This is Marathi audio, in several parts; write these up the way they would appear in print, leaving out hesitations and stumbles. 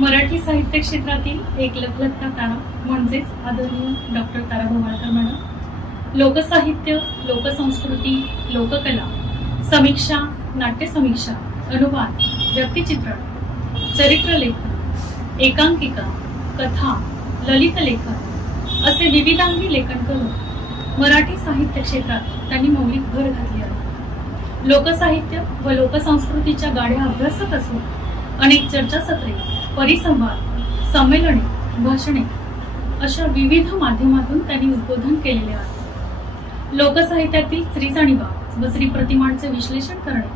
मराठी साहित्य क्षेत्रातील एक लखलखता तारा म्हणजेच आदरणीय डॉक्टर तारा भवाळकर मॅडम लोकसाहित्य, लोकसंस्कृती, लोककला, समीक्षा, नाट्यसमीक्षा, अनुवाद, व्यक्तिचित्रण, चरित्रलेखन, एकांकिका, कथा, ललित लेखन असे विविधांगी लेखन करून मराठी साहित्य क्षेत्रात त्यांनी मौलिक भर घातली आहे। लोकसाहित्य व लोकसंस्कृतीच्या गाढ्या अभ्यासक असून अनेक चर्चासत्रे, परिसंवाद, संमेलने, भाषणे अशा विविध माध्यमातून त्यांनी उद्बोधन केलेले आहे। लोकसाहित्यातील स्त्रीजाणीवा व स्त्री प्रतिमांचे विश्लेषण करणे,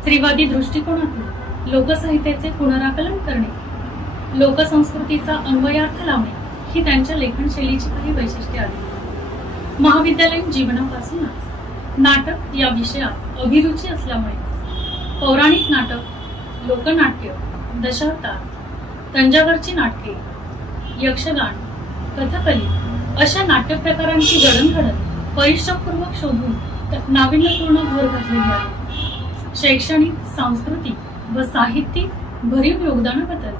स्त्रीवादी दृष्टिकोनातून लोकसाहित्याचे पुनराकलन करणे, लोकसंस्कृतीचा अन्वयार्थ लावणे ही त्यांच्या लेखनशैलीची काही वैशिष्ट्ये आहेत। महाविद्यालयीन जीवनापासूनच नाटक या विषयात अभिरुची असल्यामुळे पौराणिक नाटक, लोकनाट्य, दशावतार, तंजावरची नाटके, यक्षगान, कथकली अशा नाट्य प्रकारांची जडणघडण परिश्रमपूर्वक शोधून नाविन्यपूर्ण भर घातलेली आहे। शैक्षणिक, सांस्कृतिक व साहित्यिक भरीव योगदानाबद्दल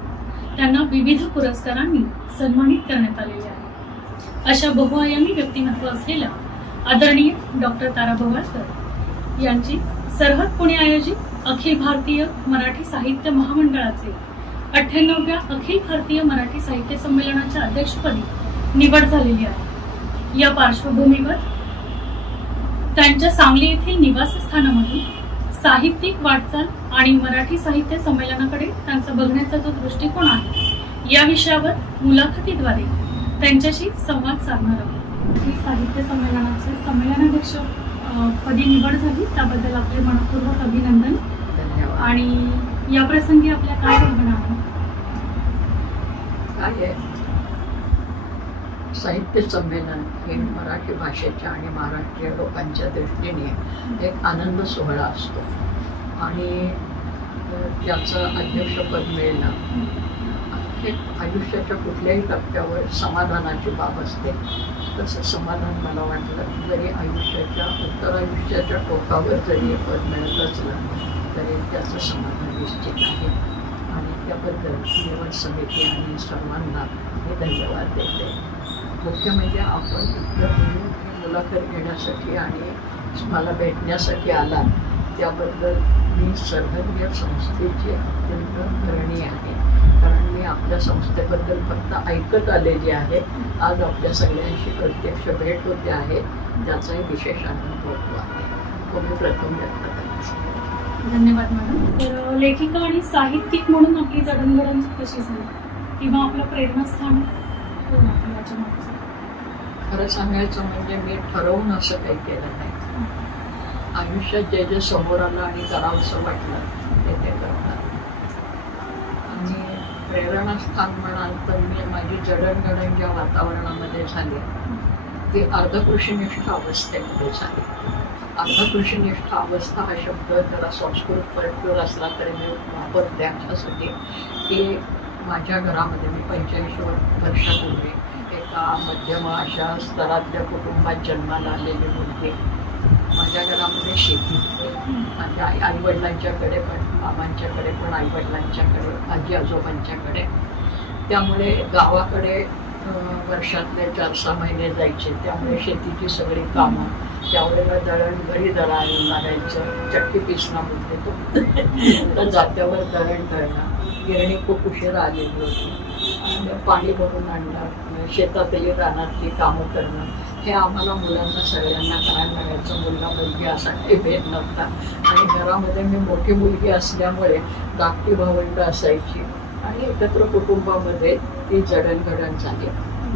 त्यांना विविध पुरस्कारांनी सन्मानित करण्यात आलेले आहे। अशा बहुआयामी व्यक्तिमत्व असलेल्या आदरणीय डॉक्टर तारा भवाळकर यांची सरहद पुणे आयोजित अखिल भारतीय मराठी साहित्य महामंडळाचे 98व्या अखिल भारतीय मराठी साहित्य संमेलनाच्या अध्यक्षपदी निवड झालेली आहे। या पार्श्वभूमीवर त्यांच्या सांगली येथील निवासस्थानामधून साहित्यिक वाटचाल आणि मराठी साहित्य संमेलनाकडे त्यांचा बघण्याचा जो दृष्टिकोन आहे या विषयावर मुलाखतीद्वारे त्यांच्याशी संवाद साधणार आहोत। ही साहित्य संमेलनाचे संमेलनाध्यक्ष पदी निवड झाली त्याबद्दल आपले मनपूर्वक अभिनंदन। आणि या प्रसंगी आपल्या काय भावना आहे? साहित्य संमेलन हे मराठी भाषेच्या आणि महाराष्ट्रीय लोकांच्या दृष्टीने एक आनंद सोहळा असतो आणि त्याचं अध्यक्षपद मिळणं हे आयुष्याच्या कुठल्याही टप्प्यावर समाधानाची बाब असते। तसं समाधान मला वाटलं जरी आयुष्याच्या उत्तरायुष्याच्या टोकावर जरी पद मिळत असलं तरी त्याचं समाधान निश्चित आहे आणि त्याबद्दल निवड समिती आणि सर्वांना मी धन्यवाद देते। मुख्य म्हणजे आपण मुलाखत घेण्यासाठी आणि मला भेटण्यासाठी आला त्याबद्दल मी सरहद या संस्थेची अत्यंत ऋणी आहे, कारण मी आपल्या संस्थेबद्दल फक्त ऐकत आलेली आहे। आज आपल्या सगळ्यांशी प्रत्यक्ष भेट होते आहे त्याचाही विशेष आनंद होतो आहे। तो मी प्रथम व्यक्त करते। धन्यवाद मॅडम। तर लेखिका आणि साहित्यिक म्हणून आपली जडणघडण कशी झाली किंवा आपलं प्रेरणास्थान याच्या मागचं? खरं सांगायचं म्हणजे मी ठरवून असं काही केलं नाही। आयुष्यात जे जे समोर आलं आणि करावंसं वाटलं ते ते करतात। आणि प्रेरणास्थान म्हणाल तर मी माझी जडणघडण ज्या वातावरणामध्ये झाली ती अर्धकृषीनिष्ठ अवस्थेमध्ये झाली। अर्धकृषीनिष्ठ अवस्था हा शब्द त्याला संस्कृत परतूर असला तरी मी वापरते याच्यासाठी की माझ्या घरामध्ये मी 45 वर्षापूर्वी एका मध्यम अशा स्तरातल्या कुटुंबात जन्माला आलेली मुलगी। माझ्या घरामध्ये शेती होती, माझ्या आईवडिलांच्याकडे पण, मामांच्याकडे पण, आईवडिलांच्याकडे, आजी आजोबांच्याकडे। त्यामुळे गावाकडे वर्षातले 4-6 महिने जायचे, त्यामुळे शेतीची सगळी कामं, त्यावेळेला दळण घरी दळायला लागायचं, चक्की पिसणं म्हणते तो तर जात्यावर दळण दळणं, गिरणी खूप उशिरा आलेली होती आणि पाणी भरून आणणं, शेतातली रानातली कामं करणं हे आम्हाला मुलांना सगळ्यांना करायला लागायचं। मुलगा मुलगी असा काही भेद नव्हता आणि घरामध्ये मी मोठी मुलगी असल्यामुळे धाकटी भावंड असायची आणि एकत्र कुटुंबामध्ये ती जडणघडण झाली।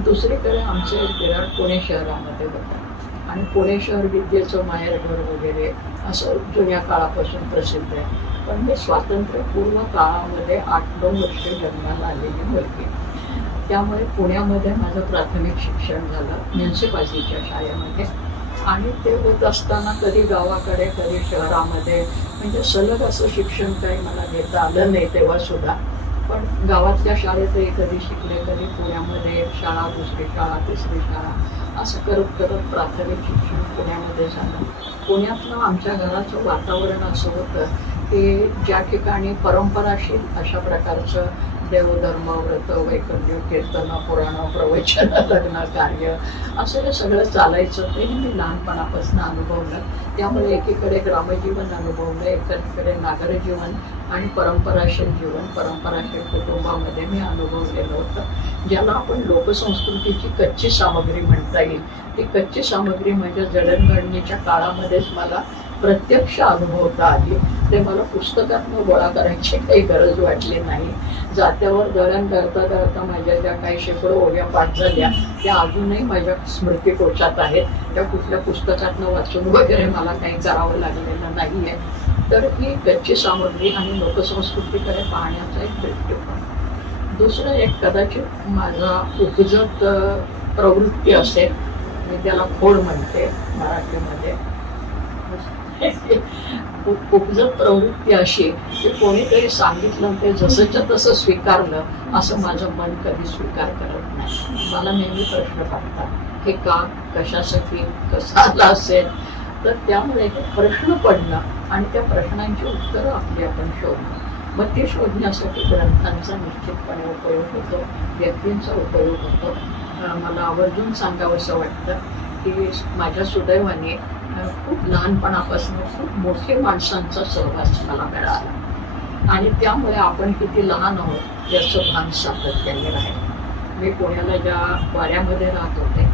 दुसरीकडे आमचं विरार पुणे शहरामध्ये होतं आणि पुणे शहर विद्येचं माहेरघर वगैरे असं जुन्या काळापासून प्रसिद्ध आहे। पण मी स्वातंत्र्यपूर्व काळामध्ये 8-9 वर्षे जन्माला आलेली मुलगी। त्यामुळे पुण्यामध्ये माझं प्राथमिक शिक्षण झालं म्युन्सिपाल्टीच्या शाळेमध्ये आणि ते होत असताना कधी गावाकडे कधी शहरामध्ये म्हणजे सलग असं शिक्षण काही मला घेता आलं नाही तेव्हासुद्धा। पण गावातल्या शाळेतही कधी शिकले, कधी पुण्यामध्ये एक शाळा, दुसरी शाळा, तिसरी शाळा असं करत करत प्राथमिक शिक्षण पुण्यामध्ये झालं। पुण्यातलं आमच्या घराचं वातावरण असं होतं की ज्या ठिकाणी परंपराशील अशा प्रकारचं देवधर्म, व्रत, वैकल्य, कीर्तन, पुराण, प्रवचन, लग्न, कार्य असं हे सगळं चालायचं. ते मी लहानपणापासून अनुभवलं. त्यामुळे एकीकडे ग्रामजीवन अनुभवलं, एकीकडे नागरजीवन आणि परंपराशील जीवन, परंपराशील कुटुंबामध्ये मी अनुभवलेलं होतं. ज्याला आपण लोकसंस्कृतीची कच्ची सामग्री म्हणता येईल. ती कच्ची सामग्री म्हणजे जडणघडणीच्या काळामध्येच मला प्रत्यक्ष अनुभवता आली. ते मला पुस्तकातनं गोळा करायची काही गरज वाटली नाही. जात्यावर दळण करता करता माझ्या ज्या काही शेकडो ओव्या पाठ झाल्या त्या अजूनही माझ्या स्मृतिकोशात आहेत. त्या कुठल्या पुस्तकातनं वाचून वगैरे मला काही करावं लागलेलं नाही आहे. तर ही कच्ची सामग्री आणि लोकसंस्कृतीकडे पाहण्याचा एक दृष्टिकोन. दुसरं एक कदाचित माझा उपजत प्रवृत्ती असेल, मी त्याला खोड म्हणते मराठीमध्ये. उपजत प्रवृत्ती अशी की कोणीतरी सांगितलं ते जसंच्या तसं स्वीकारलं असं माझं मन कधी स्वीकार करत नाही. मला नेहमी प्रश्न पडतात, हे का, कशासाठी, कसं आलं असेल. तर त्यामुळे हे प्रश्न पडणं आणि त्या प्रश्नांची उत्तरं आपली आपण शोधणं, मग ते शोधण्यासाठी ग्रंथांचा निश्चितपणे उपयोग होतो, व्यक्तींचा उपयोग होतो. मला आवर्जून सांगावंसं वाटतं की माझ्या सुदैवाने खूप लहानपणापासून खूप मोठे माणसांचा सहवास मला मिळाला आणि त्यामुळे आपण किती लहान आहोत याचं भान सातत्याने राहील. मी पुण्याला ज्या वाड्यामध्ये राहत होते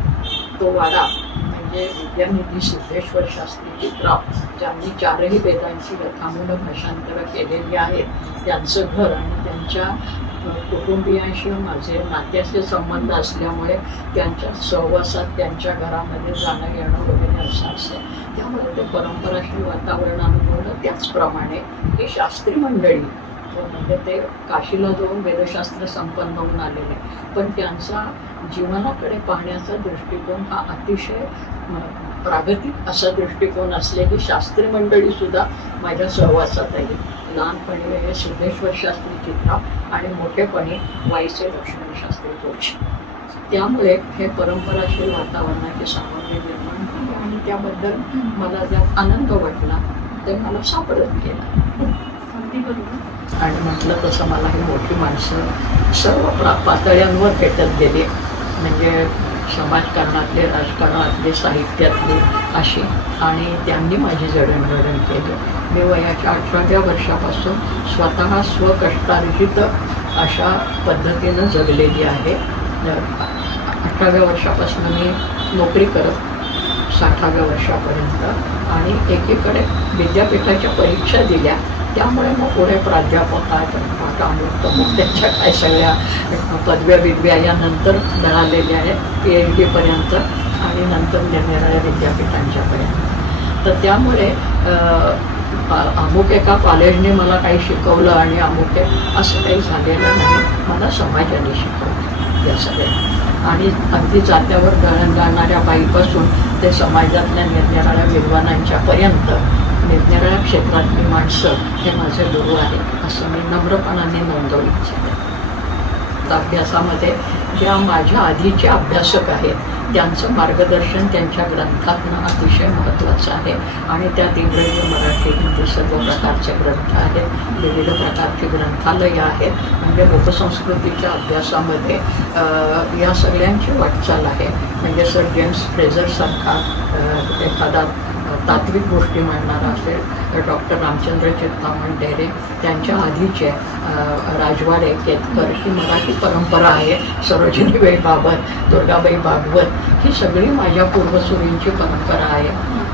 तो वाडा म्हणजे विद्यानिधी सिद्धेश्वर शास्त्री चित्राव, ज्यांनी 4ही वेदांची यथामूल भाषांतरं केलेली आहेत, त्यांचं घर आणि त्यांच्या कुटुंबियांशी माझे नात्याचे संबंध असल्यामुळे त्यांच्या सहवासात त्यांच्या घरामध्ये जाणं येणं वगैरे असं असेल. त्यामुळे ते परंपराशील वातावरण अनुभवलं. त्याचप्रमाणे ही शास्त्री मंडळी म्हणजे ते काशीला जाऊन वेदशास्त्र संपन्न होऊन आलेले, पण त्यांचा जीवनाकडे पाहण्याचा दृष्टिकोन हा अतिशय प्रागतिक असा दृष्टिकोन असलेली शास्त्री मंडळी सुद्धा माझ्या सहवासात आहे. लहानपणी हे सिद्धेश्वर शास्त्री चित्राव आणि मोठेपणी वाईचे लक्ष्मण शास्त्री जोशी. त्यामुळे हे परंपराशील वातावरणाची सामग्री निर्माण झाली आणि त्याबद्दल मला ज्यात आनंद वाटला ते मला सापडत गेला. आणि म्हटलं तसं मला ही मोठी माणसं सर्व पातळ्यांवर भेटत गेली, म्हणजे समाजकारणातले, राजकारणातले, साहित्यातले अशी, आणि त्यांनी माझी जडणघडण केली. मी वयाच्या 18व्या वर्षापासून स्वतः स्वकष्टार्जित अशा पद्धतीनं जगलेली आहे. 18व्या वर्षापासून मी नोकरी करत 60व्या वर्षापर्यंत, आणि एकीकडे विद्यापीठाच्या परीक्षा दिल्या. त्यामुळे मग पुढे प्राध्यापकात मग त्यांच्या काय सगळ्या पदव्या बिदव्या यानंतर मिळालेल्या आहेत, PhD आणि नंतर निरनिराळ्या विद्यापीठांच्यापर्यंत. तर त्यामुळे अमुक एका कॉलेजने मला काही शिकवलं आणि अमुक असं काही झालेलं नाही. मला समाजाने शिकवलं या सगळ्या, आणि अगदी जात्यावर दळण घालणाऱ्या बाईपासून ते समाजातल्या निरनिराळ्या विद्वानांच्यापर्यंत निरनिराळ्या क्षेत्रातली माणसं हे माझे गुरु आहेत असं मी नम्रपणाने नोंदवू इच्छिते. अभ्यासामध्ये ज्या माझ्या आधीचे अभ्यासक आहेत त्यांचं मार्गदर्शन त्यांच्या ग्रंथातनं अतिशय महत्त्वाचं आहे, आणि त्यात इंग्रजी, मराठी, हिंदी सर्व प्रकारचे ग्रंथ आहेत, विविध प्रकारची ग्रंथालयं आहेत. म्हणजे लोकसंस्कृतीच्या अभ्यासामध्ये या सगळ्यांची वाटचाल आहे. म्हणजे सर जेम्स फ्रेझरसारखा एखादा तात्विक गोष्टी मांडणारा असेल, डॉक्टर रामचंद्र चिंतामण ढेरे, त्यांच्या आधीचे राजवाडे, केतकर, ही मराठी परंपरा आहे. सरोजिनीबाई बाबर, दुर्गाबाई भागवत, ही सगळी माझ्या पूर्वसुरींची परंपरा आहे.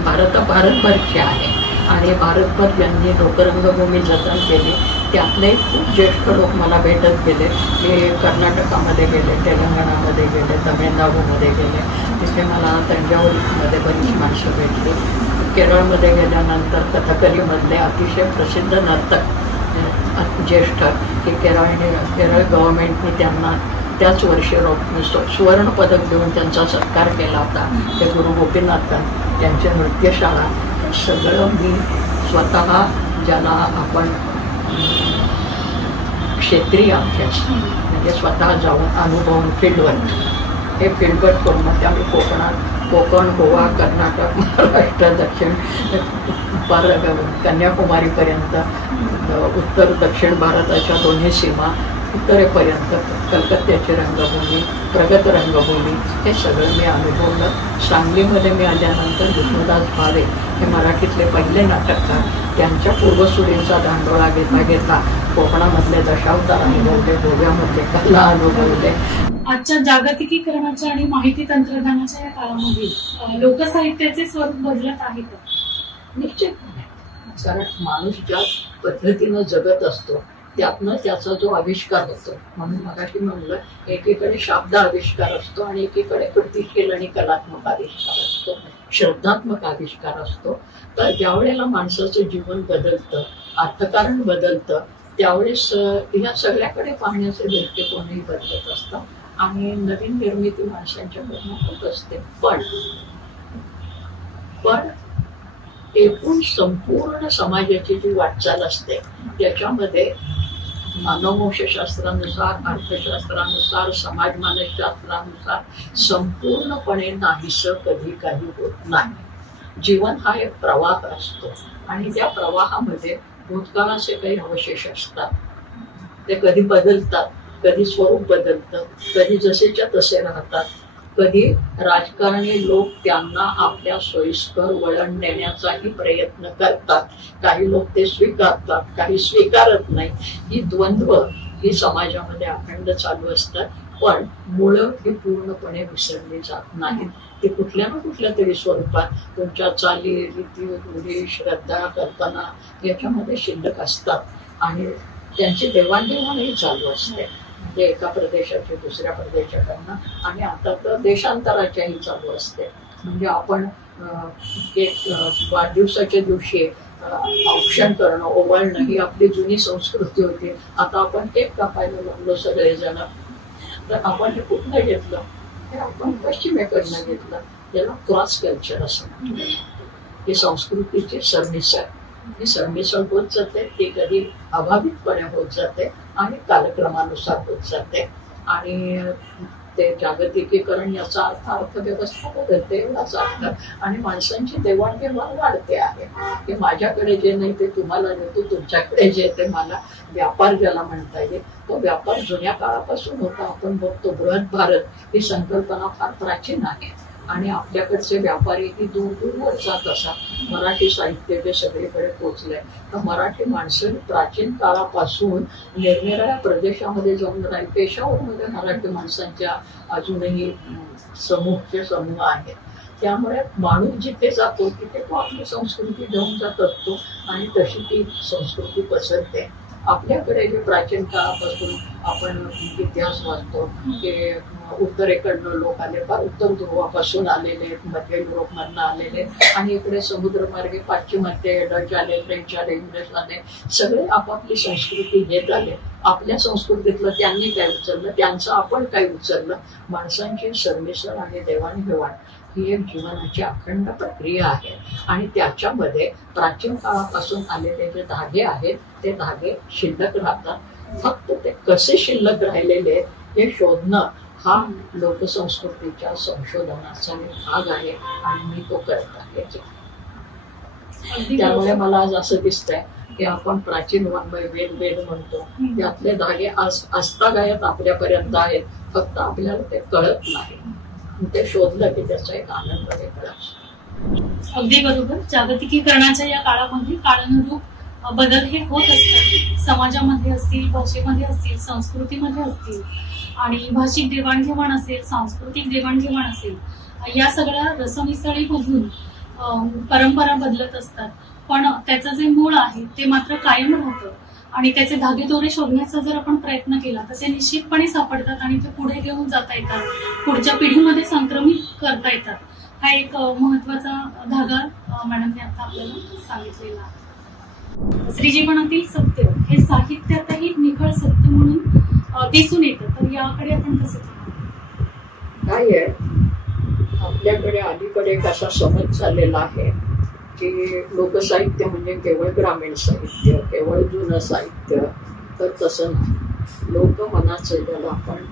भारतभरची आहे, आणि भारतभर ज्यांनी लोकरंगभूमी जतन केली त्यातले खूप ज्येष्ठ लोक मला भेटत गेले. ते कर्नाटकामध्ये गेले, तेलंगणामध्ये गेले, तमिळनाडूमध्ये गेले. तिथे मला तंजावरमध्ये बरीच माणसं भेटली. केरळमध्ये गेल्यानंतर कथकलीमधले अतिशय प्रसिद्ध नर्तक ज्येष्ठ की केरळ गव्हर्नमेंटने त्यांना त्याच वर्षी सुवर्ण पदक देऊन त्यांचा सत्कार केला होता. ते गुरु गोपीनाथन, त्यांची नृत्यशाळा, सगळं मी स्वतः, ज्याला आपण क्षेत्रीय अभ्यास म्हणजे स्वतः जाऊन अनुभवून फील्डवर्क, हे फील्डवर्क करून मग त्यामुळे कोकण, गोवा, कर्नाटक, महाराष्ट्र, दक्षिण कन्याकुमारीपर्यंत, उत्तर दक्षिण भारताच्या दोन्ही सीमा उत्तरेपर्यंत कलकत्त्याची रंगभूमी, प्रगत रंगभूमी हे सगळं मी अनुभवलं. सांगलीमध्ये मी आल्यानंतर विष्णुदास भावे हे मराठीतले पहिले नाटककार, त्यांच्या पूर्वसुरींचा धांडोळा घेता घेता कोकणामधले दशावतार अनुभवले, गोव्यामध्ये कला अनुभवले. आजच्या जागतिकीकरणाच्या आणि माहिती तंत्रज्ञानाच्या या काळामध्ये लोकसाहित्याचे स्वरूप बदलत आहे का? निश्चितपणे. कारण माणूस ज्या पद्धतीनं जगत असतो त्यातनं त्याचा जो आविष्कार होतो, म्हणून मगाशी म्हणलं एकीकडे शाब्द आविष्कार असतो आणि एकीकडे कृतिशील आणि कलात्मक आविष्कार असतो, शब्दात्मक आविष्कार असतो. तर ज्या वेळेला माणसाचं जीवन बदलतं, अर्थकारण बदलतं, त्यावेळेस ह्या सगळ्याकडे पाहण्याचे दृष्टिकोनही बदलत असतात आणि नवीन निर्मिती माणसांच्या मधून होत असते. पण एकूण संपूर्ण समाजाची जी वाटचाल असते त्याच्यामध्ये मानववंशशास्त्रानुसार, अर्थशास्त्रानुसार, समाज मानसशास्त्रानुसार संपूर्णपणे नाहीसं कधी काही होत नाही. जीवन हा एक प्रवाह असतो आणि त्या प्रवाहामध्ये भूतकाळाचे काही अवशेष असतात. ते कधी बदलतात, कधी स्वरूप बदलतं, कधी जसेच्या तसे राहतात. कधी राजकारणी लोक त्यांना आपल्या सोयीस्कर वळण देण्याचाही प्रयत्न करतात. काही लोक ते स्वीकारतात, काही स्वीकारत नाही. ही द्वंद्व ही समाजामध्ये अखंड चालू असतात. पण मुळं ही पूर्णपणे विसरली जात नाहीत. ते कुठल्या ना कुठल्या तरी स्वरूपात तुमच्या चाली, रीती, रूढी, श्रद्धा, कल्पना याच्यामध्ये शिल्लक असतात आणि त्यांची देवाणघेवाणही चालू असते. म्हणजे एका प्रदेशाची दुसऱ्या प्रदेशाकडनं आणि आता तर देशांतराच्याही चालू असते. म्हणजे आपण वाढदिवसाच्या दिवशी औक्षण करणं, ओवाळणं ही आपली जुनी संस्कृती होती. आता आपण केक कापायला लागलो सगळेजण. तर आपण हे कुठलं घेतलं? हे आपण पश्चिमेकडनं घेतलं. त्याला क्रॉस कल्चर असं म्हणतो. ही संस्कृतीची सरमिसळ. ही सरमिसळ होत जाते, ती कधी अभावितपणे होत जाते आणि कालक्रमानुसार होत जाते. आणि ते जागतिकीकरण याचा अर्थ अर्थव्यवस्था बदलते एवढाच अर्थ. आणि माणसांची देवाणघेवाण वाढते आहे की माझ्याकडे जे नाही ते तुम्हाला देतो, तुमच्याकडे जे ते मला. व्यापार ज्याला म्हणता येईल तो व्यापार जुन्या काळापासून होता. आपण बघतो बृहत भारत ही संकल्पना फार प्राचीन आहे आणि आपल्याकडचे व्यापारीही दूर दूरवर जात असतात. मराठी साहित्य जे सगळीकडे पोचलंय, तर मराठी माणसं प्राचीन काळापासून निरनिराळ्या प्रदेशामध्ये जाऊन राहील. पेशावरमध्ये मराठी माणसांच्या अजूनही समूह आहेत. त्यामुळे माणूस जिथे जातो तिथे तो आपली संस्कृती घेऊन जात असतो आणि तशी ती संस्कृती पसरते. आपल्याकडे जे प्राचीन काळापासून आपण इतिहास वाचतो की उत्तरेकडनं लोक आले, फार उत्तर ध्रुवापासून आलेले, मध्य युरोपमधनं आलेले आणि इकडे समुद्रमार्गे पाश्चिमात्य डच आले, फ्रेंच आले, इंग्रज आले. सगळे आपापली संस्कृती घेत आले. आपल्या संस्कृतीतलं त्यांनी काय उचललं, त्यांचं आपण काय उचललं. माणसांची सरमिसळ आणि देवाणघेवाण ही एक जीवनाची अखंड प्रक्रिया आहे आणि त्याच्यामध्ये प्राचीन काळापासून आलेले जे धागे आहेत ते धागे शिल्लक राहतात. फक्त ते कसे शिल्लक राहिलेले हे शोधणं हा लोकसंस्कृतीच्या संशोधनाचा भाग आहे आणि मी तो करत आहे. त्यामुळे मला आज असं दिसतंय की आपण प्राचीन वाङ्मय वेद म्हणतो, त्यातले धागे आजतागायत आपल्यापर्यंत आहेत. फक्त आपल्याला ते कळत नाही. ते शोधलं की त्याचा एक आनंद वेगळा. अगदी बरोबर. जागतिकीकरणाच्या या काळामध्ये काळानुरूप बदल हे होत असतात. समाजामध्ये असतील, भाषेमध्ये असतील, संस्कृतीमध्ये असतील आणि भाषिक देवाणघेवाण असेल, सांस्कृतिक देवाणघेवाण असेल, या सगळ्या रसमिसळीमधून परंपरा बदलत असतात. पण त्याचं जे मूळ आहे ते मात्र कायम राहतं आणि त्याचे धागेदोरे शोधण्याचा जर आपण प्रयत्न केला तर ते निश्चितपणे सापडतात आणि ते पुढे घेऊन जाता येतात, पुढच्या पिढीमध्ये संक्रमित करता येतात. हा एक महत्वाचा धागा मॅडमने आता आपल्याला सांगितलेला आहे. स्त्रीजीवनातील सत्य हे साहित्यातही निखळ सत्य म्हणून दिसून येतं. तर याकडे आपण कसं काय आहे, आपल्याकडे अलीकडे कसा समज झालेला आहे की लोकसाहित्य म्हणजे केवळ ग्रामीण साहित्य, केवळ जुनं साहित्य. तर तसं नाही. लोकमनाचं ज्याला आपण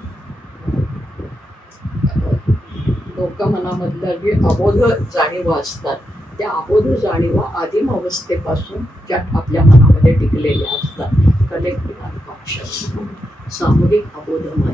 लोकमनामधल्या जे अबोध जाणीवा असतात त्या अबोध जाणीवा आदिम अवस्थेपासून ज्या आपल्या मनामध्ये टिकलेल्या असतात, कलेक्टिव्ह अनकॉन्शियस सामूहिक अबोधमन.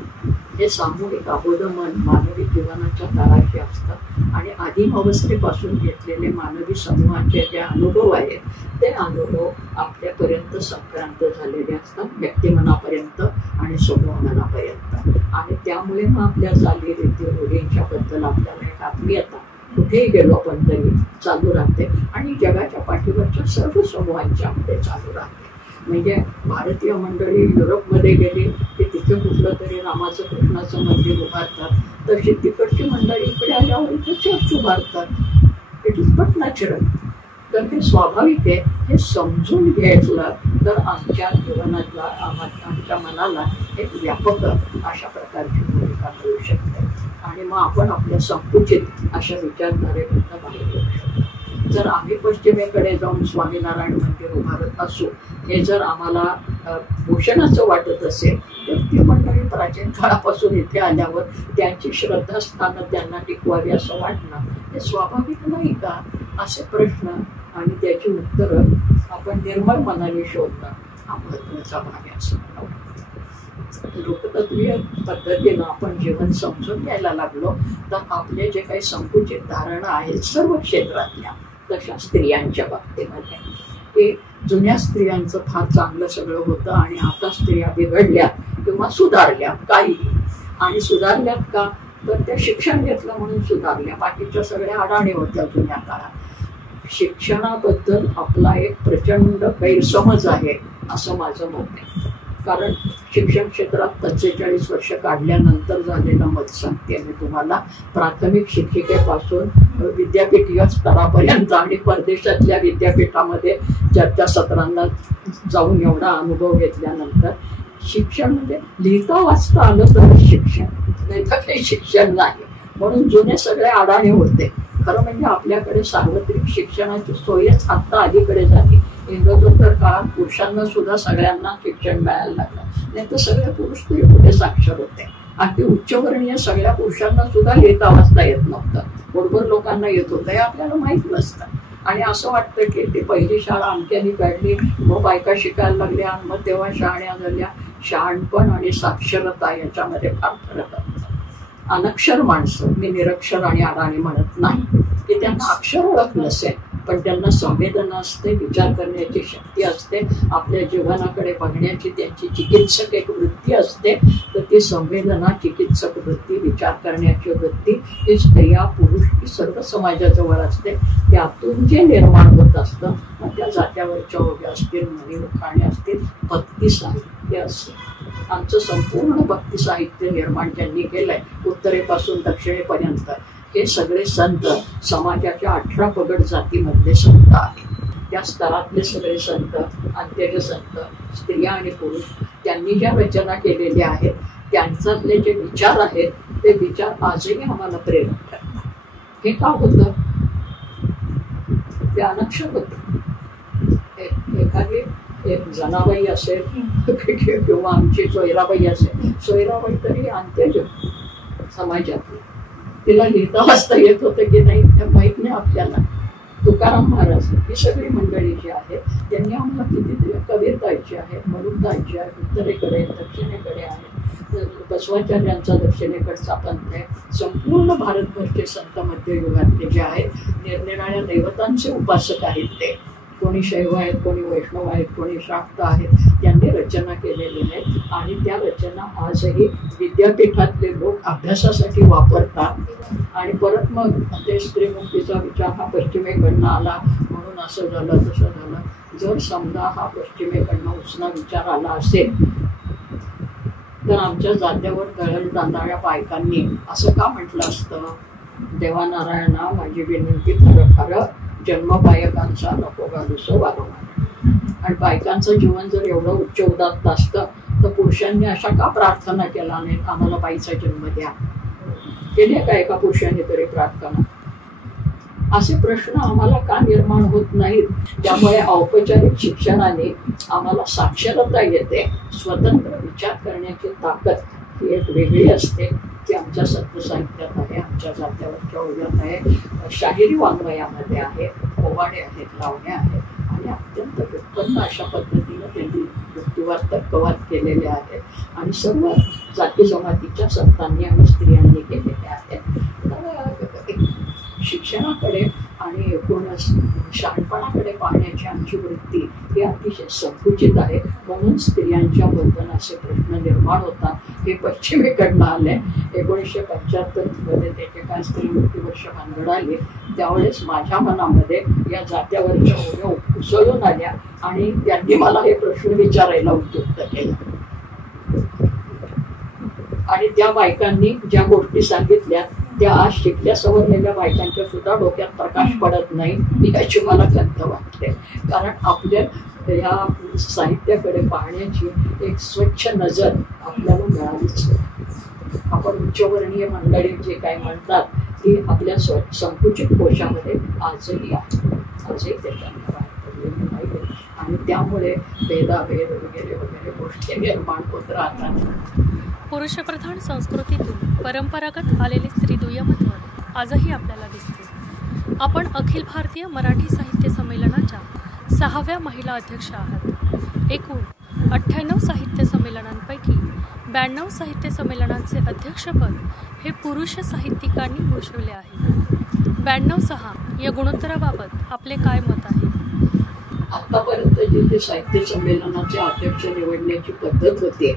हे सामूहिक अबोधमन मानवी जीवनाच्या तळाशी असतं आणि आदिम अवस्थेपासून घेतलेले मानवी समूहाचे जे अनुभव आहेत ते अनुभव आपल्यापर्यंत संक्रांत झालेले असतात, व्यक्तिमनापर्यंत आणि समूहमनापर्यंत. आणि त्यामुळे मग आपल्या चालीरीती रूढींच्या बद्दल आपल्याला एक आत्मीयता कुठेही गेलो आपण तरी चालू राहते आणि जगाच्या पाठीवरच्या सर्व समूहांच्यामध्ये चालू राहते. म्हणजे भारतीय मंडळी युरोपमध्ये गेली की तिथे कुठलं तरी रामाचं कृष्णाचं मंदिर उभारतात, तशी तिकडची मंडळी इकडे आल्यावर इथे चर्च उभारतात. It is but natural. तर हे स्वाभाविक आहे. हे समजून घ्यायचं तर आमच्या जीवनातला आमच्या मनाला एक व्यापक अशा प्रकारची भूमिका मिळू शकते आणि मग आपण आपल्या संकुचित अशा विचारधारेबद्दल बाहेर येऊ शकतो. जर आम्ही पश्चिमेकडे जाऊन स्वामीनारायण मंदिर उभारत असू हे जर आम्हाला भूषणाचं वाटत असेल तर ती मंडळी प्राचीन काळापासून इथे आल्यावर त्यांची श्रद्धास्थानं त्यांना टिकवावी असं वाटणं हे स्वाभाविक नाही का? असे प्रश्न आणि त्याची उत्तरं आपण निर्मळ मनाने शोधणं हा महत्वाचा भाग आहे असं मला वाटतं. लोकतत्वीय पद्धतीनं आपण जीवन समजून घ्यायला लागलो तर आपले जे काही संकुचित धारणा आहेत सर्व क्षेत्रातल्या, तशा स्त्रियांच्या बाबतीमध्ये ते जुन्या स्त्रियांचं फार चांगलं सगळं होतं आणि आता स्त्रिया बिघडल्या किंवा सुधारल्या काही. आणि सुधारल्यात का तर त्या शिक्षण घेतलं म्हणून सुधारल्या, बाकीच्या सगळ्या अडाणी होत्या जुन्या काळात. शिक्षणाबद्दल आपला एक प्रचंड गैरसमज आहे असं माझं मत आहे. कारण शिक्षण क्षेत्रात 45 वर्ष काढल्यानंतर झालेलं मत सांगते मी तुम्हाला. प्राथमिक शिक्षिकेपासून विद्यापीठीय स्तरापर्यंत आणि परदेशातल्या विद्यापीठामध्ये चर्चासत्रांना जाऊन एवढा अनुभव घेतल्यानंतर शिक्षण म्हणजे लिहिता वाचता आलं तर शिक्षण, नाही तर काही शिक्षण नाही. म्हणून जुने सगळे अडाणी होते. खरं म्हणजे आपल्याकडे सार्वत्रिक शिक्षणाची सोयच आता अलीकडे झाली. इंग्रजोत्तर काळात पुरुषांना सुद्धा सगळ्यांना शिक्षण मिळायला लागलं, नाही तर सगळे पुरुष तरी कुठे साक्षर होते. अगदी उच्चवर्णीय सगळ्या पुरुषांना सुद्धा लिहिता वाचता येत नव्हतं, बरोबर लोकांना येत होतं हे आपल्याला माहीत नसतं. आणि असं वाटतं की ती पहिली शाळा अमक्यानी काढली मग बायका शिकायला लागल्या आणि मग तेव्हा शहाण्या झाल्या. शहाणपण आणि साक्षरता याच्यामध्ये फार फरक असतो. अनक्षर माणसं, मी निरक्षर आणि अडाणी म्हणत नाही की त्यांना अक्षर ओळख नसेल, पण त्यांना संवेदना असते, विचार करण्याची शक्ती असते, आपल्या जीवनाकडे बघण्याची त्यांची चिकित्सक एक वृत्ती असते. तर ती संवेदना, चिकित्सक वृत्ती, विचार करण्याची वृत्ती ही स्त्रिया पुरुष ही सर्व समाजाजवळ असते. त्यातून जे निर्माण होत असतं मग त्या जात्यावरच्या ओव्या असतील, मणिमुखाणे असतील, भक्ती साहित्य असते. आमचं संपूर्ण भक्ती साहित्य निर्माण ज्यांनी केलंय उत्तरेपासून दक्षिणेपर्यंत हे सगळे संत समाजाच्या 18 पगड जातीमधले संत आहेत. त्या स्तरातले सगळे संत, अंत्यज संत, स्त्रिया आणि पुरुष त्यांनी ज्या रचना केलेल्या आहेत त्यांच्यातले जे विचार आहेत ते विचार आजही आम्हाला प्रेरक करतात. हे का होतं? ते अनक्षर होतं. एखादी एक जनाबाई असेल किंवा आमची सोयराबाई असेल, सोयराबाई तरी अंत्यज समाजातली, तिला लिहिता वाचता येत होतं की नाही माहित नाही आपल्याला. तुकाराम महाराज ही सगळी मंडळी जी आहेत त्यांनी आम्हाला कितीतरी कविताची आहेत, मनुदाची आहे, उत्तरेकडे दक्षिणेकडे आहे, बसवाचार्यांचा दक्षिणेकडचा पंथ आहे. संपूर्ण भारतभरचे संत मध्ययुगातले जे आहेत निरनिराळ्या दैवतांचे उपासक आहेत. ते कोणी शैव आहेत, कोणी वैष्णव आहेत, कोणी शाक्त आहेत, त्यांनी रचना केलेली आहेत आणि त्या रचना आजही विद्यापीठातले लोक अभ्यासासाठी वापरतात. आणि परत मग ते स्त्रीमुक्तीचा विचार हा पश्चिमेकडनं आला म्हणून असं झालं तसं झालं. जर समजा हा पश्चिमेकडनं उसना विचार आला असेल तर आमच्या जात्यावर दळण तांदळ्या बायकांनी असं का म्हटलं असतं? देवानारायणा माझी विनंती खरं खरं जन्म बायकांचा नको घालूसो वारंवार. आणि बायकांचं जीवन जर एवढं उच्च उदात्त असतं तर पुरुषांनी अशा का प्रार्थना केला नाही आम्हाला बाईचा जन्म द्या? केली का एका पुरुषांनी तरी प्रार्थना? असे प्रश्न आम्हाला का निर्माण होत नाहीत? त्यामुळे औपचारिक शिक्षणाने आम्हाला साक्षरता येते, स्वतंत्र विचार करण्याची ताकद ही एक वेगळी असते ती आमच्या संत साहित्यात आहे, आमच्या जात्यावरच्या ओव्यात आहे, शाहिरी वाङ्मयामध्ये आहे, पोवाडे आहेत, लावण्या आहेत. आणि अत्यंत व्युत्पन्न अशा पद्धतीनं त्यांनी युक्तिवाद तर्कवाद केलेले आहेत आणि सर्व जाती जमातीच्या संतांनी आणि स्त्रियांनी केलेले आहेत. तर शिक्षणाकडे आणि एकूणच शहाणपणाकडे पाहण्याची आमची वृत्ती ही अतिशय संकुचित आहे. म्हणून स्त्रियांच्या बंधनाचे प्रश्न निर्माण होतात. हे पश्चिमेकडनं आले. 1975 त्याचे काय स्त्रीमुक्ती वर्ष भानगड आले, त्यावेळेस माझ्या मनामध्ये या जात्यावरच्या होड्या उसळून आल्या आणि त्यांनी मला हे प्रश्न विचारायला उद्युक्त केलं. आणि त्या बायकांनी ज्या गोष्टी सांगितल्या त्या आज शिकल्या सवरलेल्या बायकांच्या सुद्धा डोक्यात प्रकाश पडत नाही याची मला खंत वाटते. कारण आपल्या ह्या साहित्याकडे पाहण्याची एक स्वच्छ नजर आपल्याला मिळालीच. आपण उच्चवर्णीय मंडळी जे काय म्हणतात ती आपल्या संकुचित कोशामध्ये आजही आहे, आजही त्याच्यात नाही. आणि त्यामुळे भेदाभेद वगैरे वगैरे गोष्टी निर्माण होत राहतात. पुरुषप्रधान संस्कृतीतून परंपरागत आलेले स्त्रीदुय्यमत्व आजही आपल्याला दिसते. आपण अखिल भारतीय मराठी साहित्य संमेलनाच्या 6व्या महिला अध्यक्ष आहात. एकूण 98 साहित्य संमेलनांपैकी 92 साहित्य संमेलनांचे अध्यक्षपद हे पुरुष साहित्यिकांनी भूषवले आहे. 92-6 या गुणोत्तराबाबत आपले काय मत आहे? आतापर्यंत जे साहित्य संमेलनाचे अध्यक्ष निवडण्याची पद्धत होती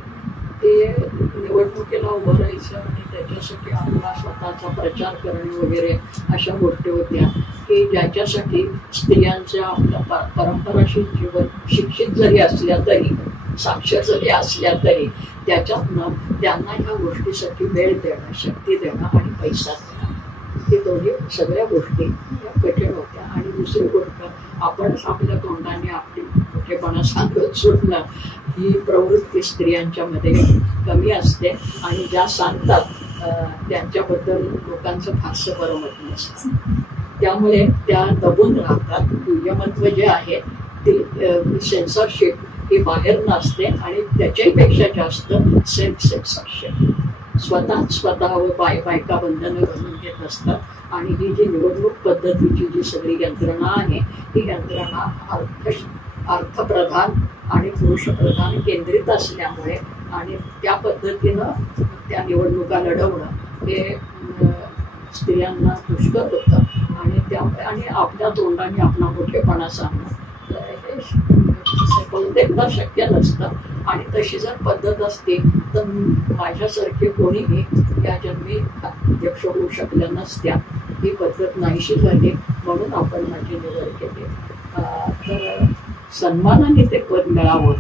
ते निवडणुकीला उभं राहायचं आणि त्याच्यासाठी आपला स्वतःचा प्रचार करणे वगैरे अशा गोष्टी होत्या की ज्याच्यासाठी स्त्रियांच्या आपल्या परंपराशी जीवन शिक्षित जरी असल्या तरी साक्षर जरी असल्या तरी त्याच्यातनं त्यांना ह्या गोष्टीसाठी वेळ देणं, शक्ती देणं आणि पैसा देणं हे दोन्ही सगळ्या गोष्टी कठीण होत्या. आणि दुसरी गोष्ट आपणच आपल्या तोंडाने आपली मोठेपणा सांगत सुटणं ही प्रवृत्ती स्त्रियांच्या मध्ये कमी असते आणि ज्या सांगतात त्यांच्याबद्दल लोकांचं फारसं बरं मत नसतं. त्यामुळे त्या दबून राहतात. दुय्यमत्व जे आहे ते सेन्सरशिप ही बाहेर नसते आणि त्याच्याहीपेक्षा जास्त सेल्फ सेन्सरशिप स्वतःवर बायका बंधनं घालून घेत असतात. आणि ही जी निवडणूक पद्धतीची जी सगळी यंत्रणा आहे ही यंत्रणा अर्थप्रधान आणि पुरुषप्रधान केंद्रित असल्यामुळे आणि त्या पद्धतीनं त्या निवडणुका लढवणं हे स्त्रियांना दुष्कर होतं. आणि त्यामुळे आणि आपल्या तोंडाने आपला मोठेपणा सांगणं हे बहुतेकदा शक्य नसतं. आणि तशी जर पद्धत असते तर माझ्यासारखे कोणीही या जन्मी अध्यक्ष होऊ शकल्या नसत्या. ही पद्धत नाहीशी झाली म्हणून आपण माझी निवड केली. तर सन्मानाने ते पद मिळावं,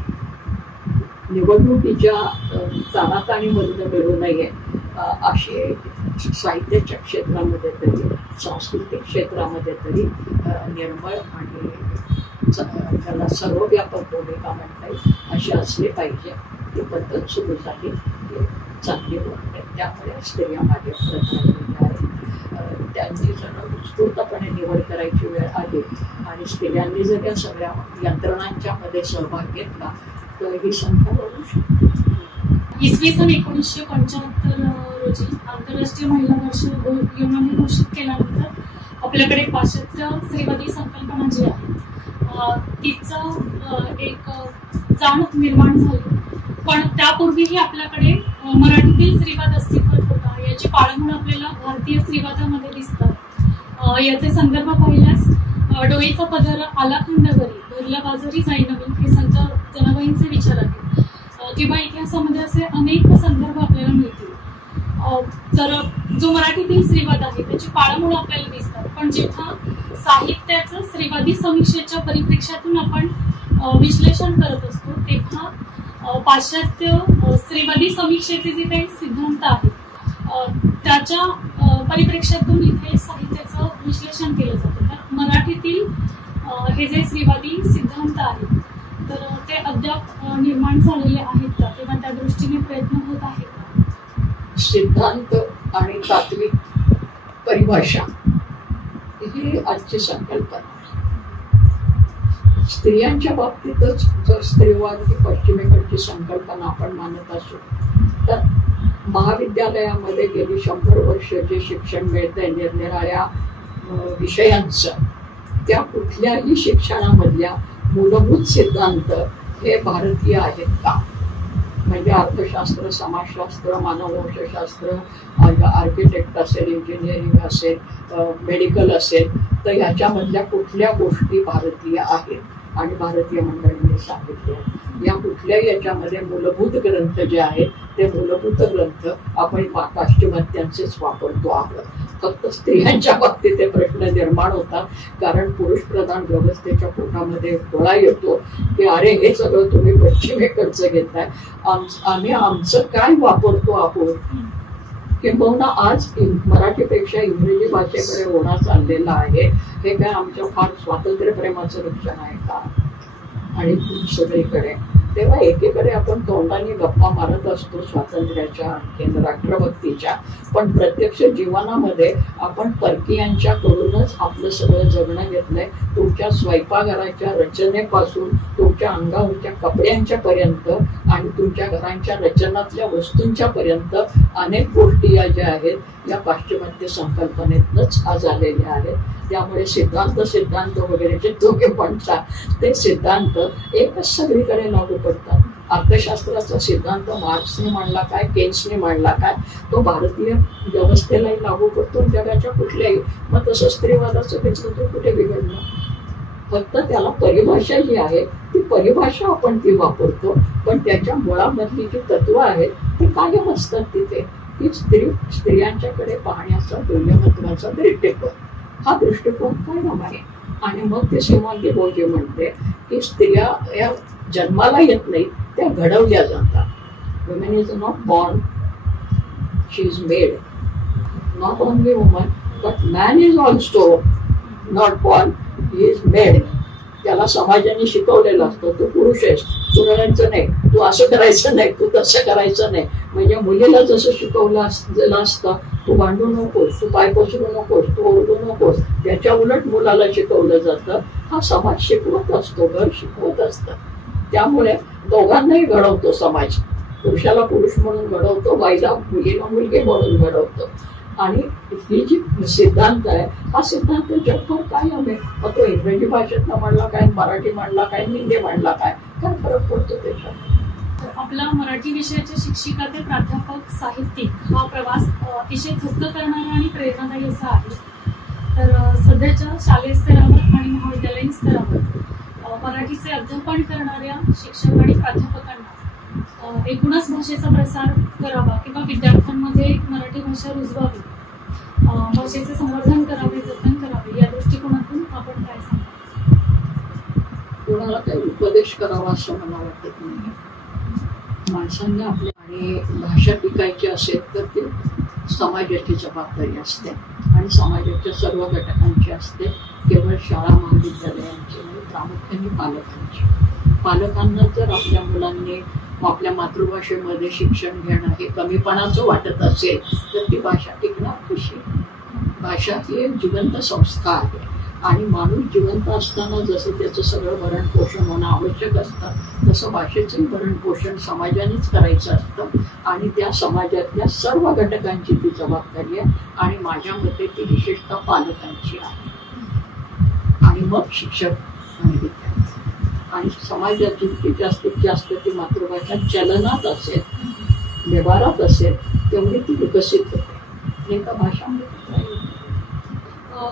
निवडणुकीच्या ताणाताणीमधून मिळू नये अशी साहित्याच्या क्षेत्रामध्ये तरी सांस्कृतिक क्षेत्रामध्ये तरी निर्मळ आणि त्याला सर्वव्यापक भूमिका म्हणता येईल अशी असली पाहिजे. ती पद्धत सुरू झाली ती चांगली वाटते. त्यामुळे स्त्रिया माझे प्रधान आहेत. त्यांनी जर उत्स्फूर्तपणे निवड करायची वेळ आली आणि स्त्रियांनी जर या सगळ्या यंत्रणांच्या मध्ये सहभाग घेतला तर ही संख्या वाढू शकते. इसवी सन 1975 रोजी आंतरराष्ट्रीय महिला वर्ष युएनने घोषित केल्यानंतर आपल्याकडे पाश्चात्य स्त्रीवादी संकल्पना जी आहे तिचं एक जाण निर्माण झाली. पण त्यापूर्वीही आपल्याकडे मराठीतील स्त्रीवाद अस्तित्वात होता. याची पाळंमुळं आपल्याला भारतीय स्त्रीवादामध्ये दिसतात. याचे संदर्भ पाहिल्यास डोईचा पदर आला खंडावरी भरला बाजारी जाई नवीन हे संत जनाबाईंचे विचार आहेत. किंवा इतिहासामध्ये असे अनेक संदर्भ आपल्याला मिळतील. तर जो मराठीतील स्त्रीवाद आहे त्याची पाळंमुळं आपल्याला दिसतात. पण जेव्हा साहित्याचं स्त्रीवादी समीक्षेच्या परिप्रेक्ष्यातून आपण विश्लेषण करत असतो तेव्हा पाश्चात्य स्त्रीवादी समीक्षेचे जे काही सिद्धांत आहेत त्याच्या परिप्रेक्ष्यातून इथे साहित्याचं विश्लेषण केलं जातं. तर मराठीतील हे जे स्त्रीवादी सिद्धांत आहेत तर ते अद्याप निर्माण झालेले आहेत का किंवा त्या दृष्टीने प्रयत्न होत आहेत का? सिद्धांत आणि तात्विक परिभाषा ही आजची संकल्पना. स्त्रियांच्या बाबतीतच जर स्त्रीवाद ही पश्चिमेकडची संकल्पना आपण मानत असू तर महाविद्यालयामध्ये गेली 100 वर्ष जे शिक्षण मिळतंय निरनिराळ्या विषयांचं त्या कुठल्याही शिक्षणामधल्या मूलभूत सिद्धांत हे भारतीय आहेत का? म्हणजे अर्थशास्त्र, समाजशास्त्र, मानववंशशास्त्र, आर्किटेक्ट असेल, इंजिनिअरिंग असेल, मेडिकल असेल, तर ह्याच्यामधल्या कुठल्या गोष्टी भारतीय आहेत? आणि भारतीय मंडळींनी सांगितले या कुठल्याही याच्यामध्ये मूलभूत ग्रंथ जे आहेत ते मूलभूत ग्रंथ आपण पाश्चिमात्यांचेच वापरतो आहोत. फक्त स्त्रियांच्या बाबतीत ते प्रश्न निर्माण होतात, कारण पुरुष प्रधान व्यवस्थेच्या पोटामध्ये गोळा येतो की अरे हे सगळं तुम्ही पश्चिमेकडचं घेताय, आम्ही आमचं काय वापरतो आहोत. किंबहुना आज मराठीपेक्षा इंग्रजी भाषेकडे ओढा चाललेला आहे. हे काय आमच्या फार स्वातंत्र्यप्रेमाचं लक्षण आहे का? आणि सगळीकडे तेव्हा एकीकडे आपण तोंडाने गप्पा मारत असतो स्वातंत्र्याच्या आणखीन राष्ट्रभक्तीच्या, पण प्रत्यक्ष जीवनामध्ये आपण परकीयांच्याकडूनच आपलं सगळं जगणं घेतलंय. तुमच्या स्वयंपाकघराच्या रचनेपासून तुमच्या अंगावरच्या कपड्यांच्या पर्यंत आणि तुमच्या घरांच्या रचनातल्या वस्तूंच्या पर्यंत अनेक गोष्टी या ज्या आहेत या पाश्चिमात्य संकल्पनेतनच आज आलेल्या आहेत. त्यामुळे सिद्धांत वगैरे जे दोघे म्हणतात ते सिद्धांत एकच सगळीकडे लागू पडतात. अर्थशास्त्राचा सिद्धांत मार्क्सने मांडला काय, केन्सने मांडला काय, तो भारतीय व्यवस्थेलाही लागू पडतो, जगाच्या कुठल्याही. मग तसं स्त्रीवादाचं घेतलं तर कुठे बिघडलं? फक्त त्याला परिभाषा जी आहे ती परिभाषा आपण ती वापरतो, पण त्याच्या मुळामधली जी तत्व आहेत ती कायम असतात तिथे. ती स्त्रियांच्याकडे पाहण्याचा व्यक्तिमत्वाचा दृष्टिकोन, हा दृष्टिकोन कायम आहे. आणि मग ते सिमॉन बोजे म्हणते की स्त्रिया या जन्माला येत नाही, त्या घडवल्या जातात. Women is not born, she is made. Not only woman but man is also not born, he is made. त्याला समाजाने शिकवलेलं असतं तू पुरुष आहेस, तू रडायचं नाही, तू असं करायचं नाही, तू तसं करायचं नाही. म्हणजे मुलीला जसं शिकवलं असतं तू भांडू नकोस, तू पाय पसरू नकोस, तू ओरडू नकोस, त्याच्या उलट मुलाला शिकवलं जातं. हा समाज शिकवत असतो, घर शिकवत असतं. त्यामुळे दोघांनाही घडवतो समाज. पुरुषाला पुरुष म्हणून घडवतो, बाईला मुलीला मुलगी म्हणून घडवतो. आणि ही जी सिद्धांत आहे हा सिद्धांत जगभर कायम आहे. मग तो इंग्रजी भाषेतला मांडला काय, मराठी मांडला काय, हिंदी मांडला काय फरक पडतो त्याच्यात? आपला मराठी विषयाच्या शिक्षिका ते प्राध्यापक साहित्यिक हा प्रवास अतिशय थक्क करणारा आणि प्रेरणादायी असा आहे. तर सध्याच्या शालेय स्तरावर आणि महाविद्यालयीन स्तरावर मराठीचे अध्यापन करणाऱ्या शिक्षक आणि प्राध्यापकांना एकूणच भाषेचा प्रसार करावा किंवा विद्यार्थ्यांमध्ये मराठी भाषा रुजवावी, भाषेचे संवर्धन करावे, जतन करावे, या दृष्टिकोनातून आपण काय सांगता? कोणाला काही उपदेश करावा असं मला वाटत नाही. माणसांना आपल्या आणि भाषा टिकायची असेल तर ती समाजाची जबाबदारी असते आणि समाजाच्या सर्व घटकांची असते. केवळ शाळा महाविद्यालयांची नाही, प्रामुख्याने पालकांची. पालकांना जर आपल्या मुलांनी आपल्या मातृभाषेमध्ये शिक्षण घेणं हे कमीपणाचं वाटत असेल तर ती भाषा टिकणार कशी? भाषा ही एक जिवंत संस्था आहे आणि माणूस जिवंत असताना जसं त्याचं सगळं भरण पोषण होणं आवश्यक असतं तसं भाषेचंही भरण पोषण समाजानेच करायचं असतं. आणि त्या समाजातल्या सर्व घटकांची ती जबाबदारी आहे आणि माझ्या मते ती विशेषतः पालकांची आहे. आणि मग शिक्षक आणि विद्यार्थी आणि समाजाची जास्तीत जास्त ती मातृभाषा चलनात असेल, व्यवहारात असेल तेवढी ती विकसित होते. एका भाषामध्ये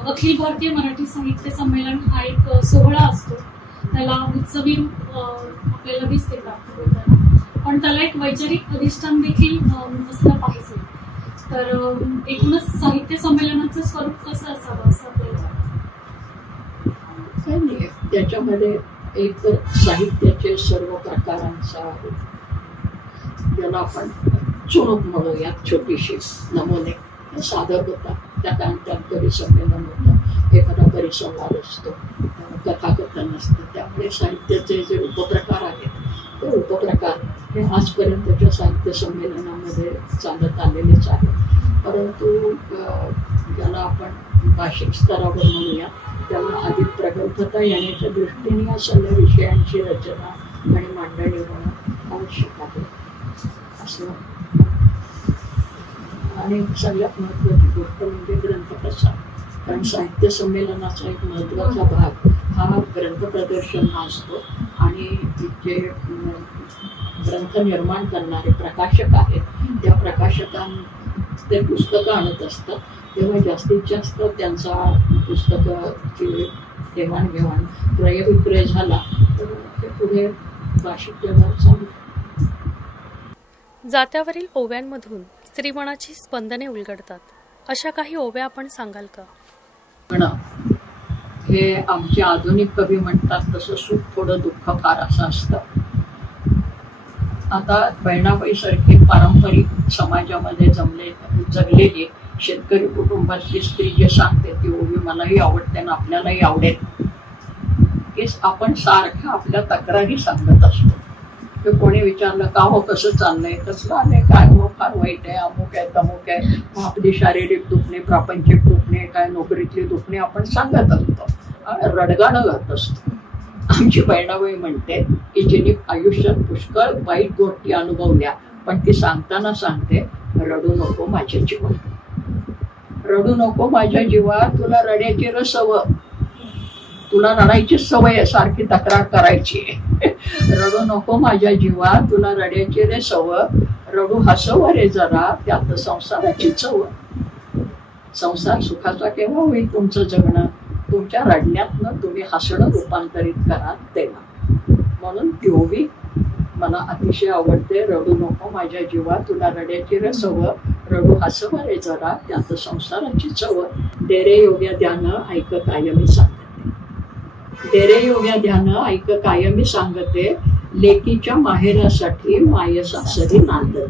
अखिल भारतीय मराठी साहित्य संमेलन हा एक सोहळा असतो, त्याला उत्सवी रूप आपल्याला दिसते प्राप्त होताना, पण त्याला एक वैचारिक अधिष्ठान देखील असलं पाहिजे. तर एकूणच साहित्य संमेलनाचं स्वरूप कसं असावं असं आपल्याला काही नाही. त्याच्यामध्ये एक तर साहित्याचे सर्व प्रकारांचा ज्याला आपण चुणूक म्हणूयात, छोटीशी नमुने सादर होतात. त्यात परिसंमेलन होतं, एखादा परिसंवाद असतो, कथाकथन असतं. त्यामुळे साहित्याचे जे उपप्रकार आहेत ते उपप्रकार हे आजपर्यंतच्या साहित्य संमेलनामध्ये चालत आलेलेच आहेत. परंतु ज्याला आपण भाषिक स्तरावर म्हणूया त्याला अधिक प्रगल्भता येण्याच्या दृष्टीने या सगळ्या विषयांची रचना आणि मांडणी होणं आवश्यक आहे असं. आणि सगळ्यात महत्त्वाची गोष्ट म्हणजे ग्रंथप्रसार. कारण साहित्य संमेलनाचा एक महत्त्वाचा भाग हा ग्रंथ प्रदर्शन असतो आणि जे ग्रंथ निर्माण करणारे प्रकाशक आहेत त्या प्रकाशकांना ते पुस्तकं आणत असतात, तेव्हा जास्तीत जास्त त्यांचा पुस्तकाची देवाणघेवाण क्रयविक्रय झाला तर ते पुढे भाषिक जगात चालू. जात्यावरील ओव्यांमधून स्त्रीमनाची स्पंदने उलगडतात, अशा काही ओव्या आपण सांगाल का? हे आमचे आधुनिक कवी म्हणतात तसं सुख थोडं दुःख फार असं असतं. आता बहिणाबाई सारखी पारंपरिक समाजामध्ये जगलेली शेतकरी कुटुंबातली स्त्री जे सांगते ती ओवी मलाही आवडते आणि आपल्यालाही आवडेल, की आपण सारखं आपल्या तक्रारी सांगत असतो. ते कोणी विचारलं का हो कसं चाललंय, कसलं आलंय, काय हो फार वाईट आहे, अमुक आहे तमुक आहे, मग आपली शारीरिक दुखणे, प्रापंचिक दुखणे, काय नोकरीतली दुखणे आपण सांगत असतो, रडगाणं घालत असतो. आमची बहिणाबाई म्हणते की जिने आयुष्यात पुष्कळ वाईट गोष्टी अनुभवल्या पण ती सांगताना सांगते, रडू नको माझ्या जीवा, रडू नको माझ्या जीवा, तुला रड्याची रसव, तुला रडायची सवय आहे, सारखी तक्रार करायची. रडू नको माझ्या जीवा, तुला रड्याची रे सव, रडू हसव रे जरा, त्यात संसाराची चव. संसार सुखाचा केव्हा होईल तुमचं जगणं, तुमच्या रडण्यातनं तुम्ही हसणं रूपांतरित करा तेव्हा. म्हणून ती ओवी मला अतिशय आवडते. रडू नको माझ्या जीवा, तुला रड्याची रे सव, रडू हसव रे जरा, त्यात संसाराची चव. डेरे योग्य ध्यान ऐक कायमी सांगते, डेरे योग्य ध्यान ऐक कायमी सांगते, लेकीच्या माहेरासाठी माय सासरी नांदते.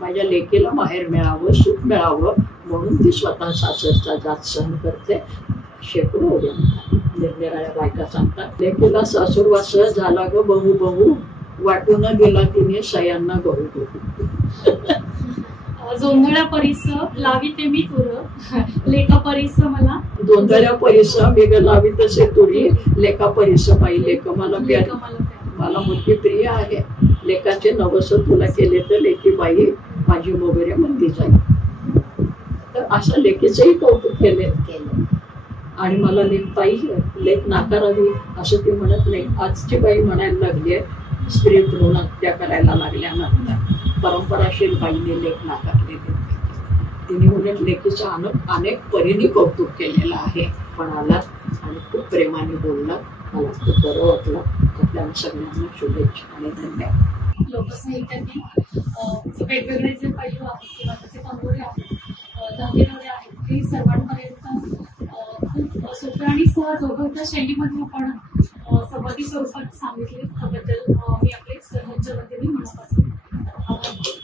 माझ्या लेकीला माहेर मिळावं, सुख मिळावं म्हणून ती स्वतः सासरचा जात सहन करते. शेकडो ओव्या निरनिराळ्या बायका सांगतात. लेकीला सासूरवास झाला ग बहु बहु, वाटून दिला तिने सयांना गहू गहू. जोंधळ्या परिस लाविते मी तुर, लेखा परिस मला, जोंधळ्या परिस मी लावी तसे तुरी, लेखा परिस बाई लेख मला प्यारी, मला मुलगी प्रिय आहे. लेखाचे नवस तुला केले तर लेखी बाई माझी मोगरे मंदी जाईल. तर असं लेखीचंही कौतुक केले आणि मला लेख पाहिजे, लेख नाकारावी असं ती म्हणत नाही. आजची बाई म्हणायला लागली स्त्री भ्रूण हत्या करायला लागल्यानंतर परंपराशील बाईने लेख नाकारलेले. तिने उलट लेखीचं अनेक परीने कौतुक केलेलं आहे. पण आलात आणि खूप प्रेमाने बोललात, मला खूप बरं वाटलं. आपल्याला सगळ्यांना शुभेच्छा आणि धन्यवाद. लोकसाहित्यातील वेगवेगळे जे पैलू आहेत किंवा त्याचे कंगोरे आहेत, धागेदोरे आहेत, ते सर्वांपर्यंत खूप सोप्या आणि सहज ओघवत्या शैलीमध्ये आपण संवादी स्वरूपात सांगितले, त्याबद्दल मी आपले सर्वांच्या वतीने मनापासून आभार.